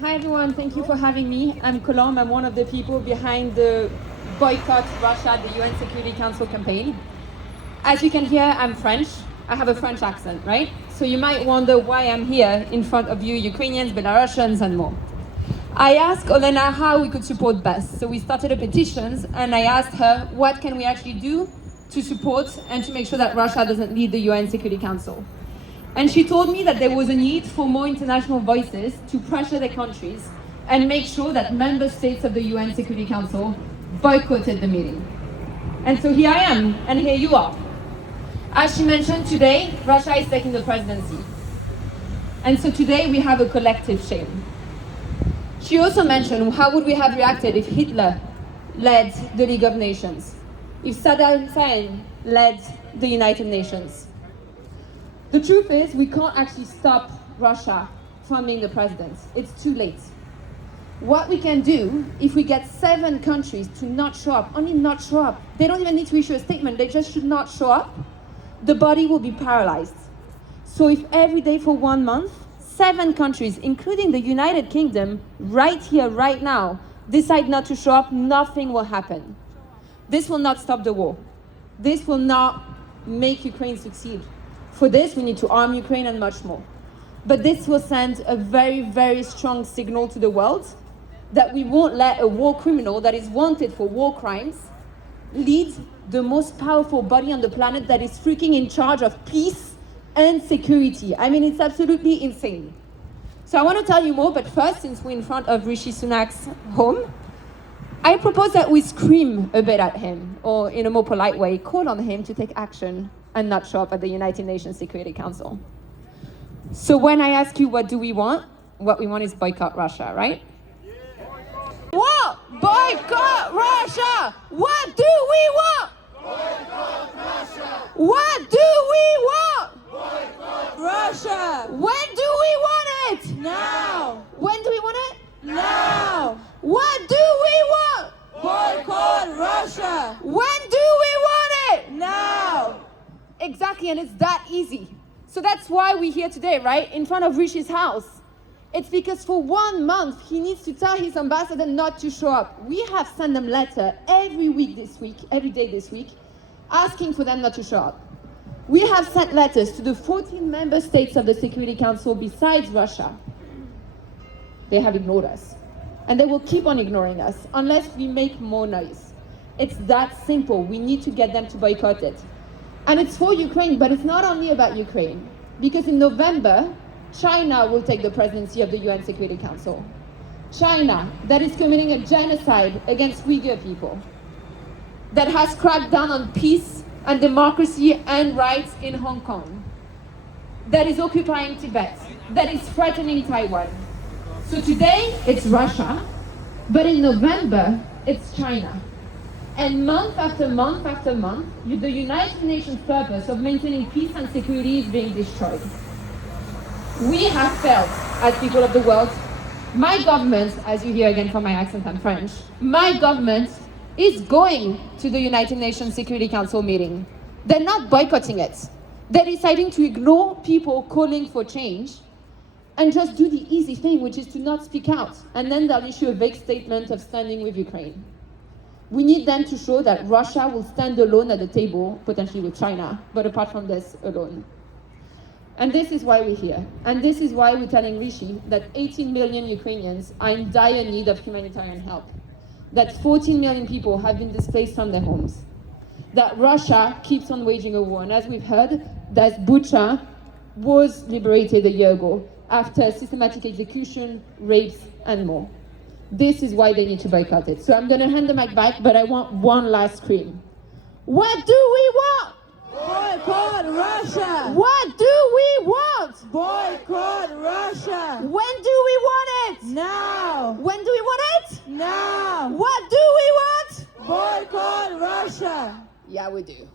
Hi everyone, thank you for having me. I'm Colombe, I'm one of the people behind the Boycott Russia, the UN Security Council campaign. As you can hear, I'm French. I have a French accent, right? So you might wonder why I'm here in front of you Ukrainians, Belarusians and more. I asked Olena how we could support best. So we started a petition and I asked her what can we actually do to support and to make sure that Russia doesn't lead the UN Security Council. And she told me that there was a need for more international voices to pressure their countries and make sure that member states of the UN Security Council boycotted the meeting. And so here I am, and here you are. As she mentioned, today, Russia is taking the presidency. And so today we have a collective shame. She also mentioned how would we have reacted if Hitler led the League of Nations, if Saddam Hussein led the United Nations. The truth is, we can't actually stop Russia from being the president. It's too late. What we can do, if we get 7 countries to not show up, only not show up, they don't even need to issue a statement, they just should not show up, the body will be paralyzed. So if every day for 1 month, 7 countries, including the United Kingdom, right here, right now, decide not to show up, nothing will happen. This will not stop the war. This will not make Ukraine succeed. For this, we need to arm Ukraine and much more. But this will send a very, very strong signal to the world that we won't let a war criminal that is wanted for war crimes lead the most powerful body on the planet that is freaking in charge of peace and security. I mean, it's absolutely insane. So I want to tell you more, but first, since we're in front of Rishi Sunak's home, I propose that we scream a bit at him, or in a more polite way, call on him to take action and not show up at the United Nations Security Council. So when I ask you what do we want, what we want is boycott Russia, right? Yeah. What? Boycott Russia! What do we want? Boycott Russia! What do we want? Boycott Russia! When do we want it? now! When do we want it? Now! What do we want? Boycott Russia! When do we want it? Now! Exactly, and it's that easy. So that's why we're here today, right? In front of Rishi's house. It's because for 1 month, he needs to tell his ambassador not to show up. We have sent them letter every day this week, asking for them not to show up. We have sent letters to the 14 member states of the Security Council besides Russia. They have ignored us. And they will keep on ignoring us unless we make more noise. It's that simple. We need to get them to boycott it. And it's for Ukraine, but it's not only about Ukraine. Because in November, China will take the presidency of the UN Security Council. China, that is committing a genocide against Uyghur people, that has cracked down on peace and democracy and rights in Hong Kong, that is occupying Tibet, that is threatening Taiwan. So today, it's Russia, but in November, it's China. And month after month after month, the United Nations purpose of maintaining peace and security is being destroyed. We have failed as people of the world. My government, as you hear again from my accent, I'm French, my government is going to the United Nations Security Council meeting. They're not boycotting it. They're deciding to ignore people calling for change and just do the easy thing, which is to not speak out. And then they'll issue a vague statement of standing with Ukraine. We need them to show that Russia will stand alone at the table, potentially with China, but apart from this, alone. And this is why we're here. And this is why we're telling Rishi that 18 million Ukrainians are in dire need of humanitarian help, that 14 million people have been displaced from their homes, that Russia keeps on waging a war. And as we've heard, that Bucha was liberated a year ago after systematic execution, rapes, and more. This is why they need to boycott it. So I'm going to hand the mic back, but I want one last scream. What do we want? Boycott Russia! What do we want? Boycott Russia! When do we want it? Now! When do we want it? Now! What do we want? Boycott Russia! Yeah, we do.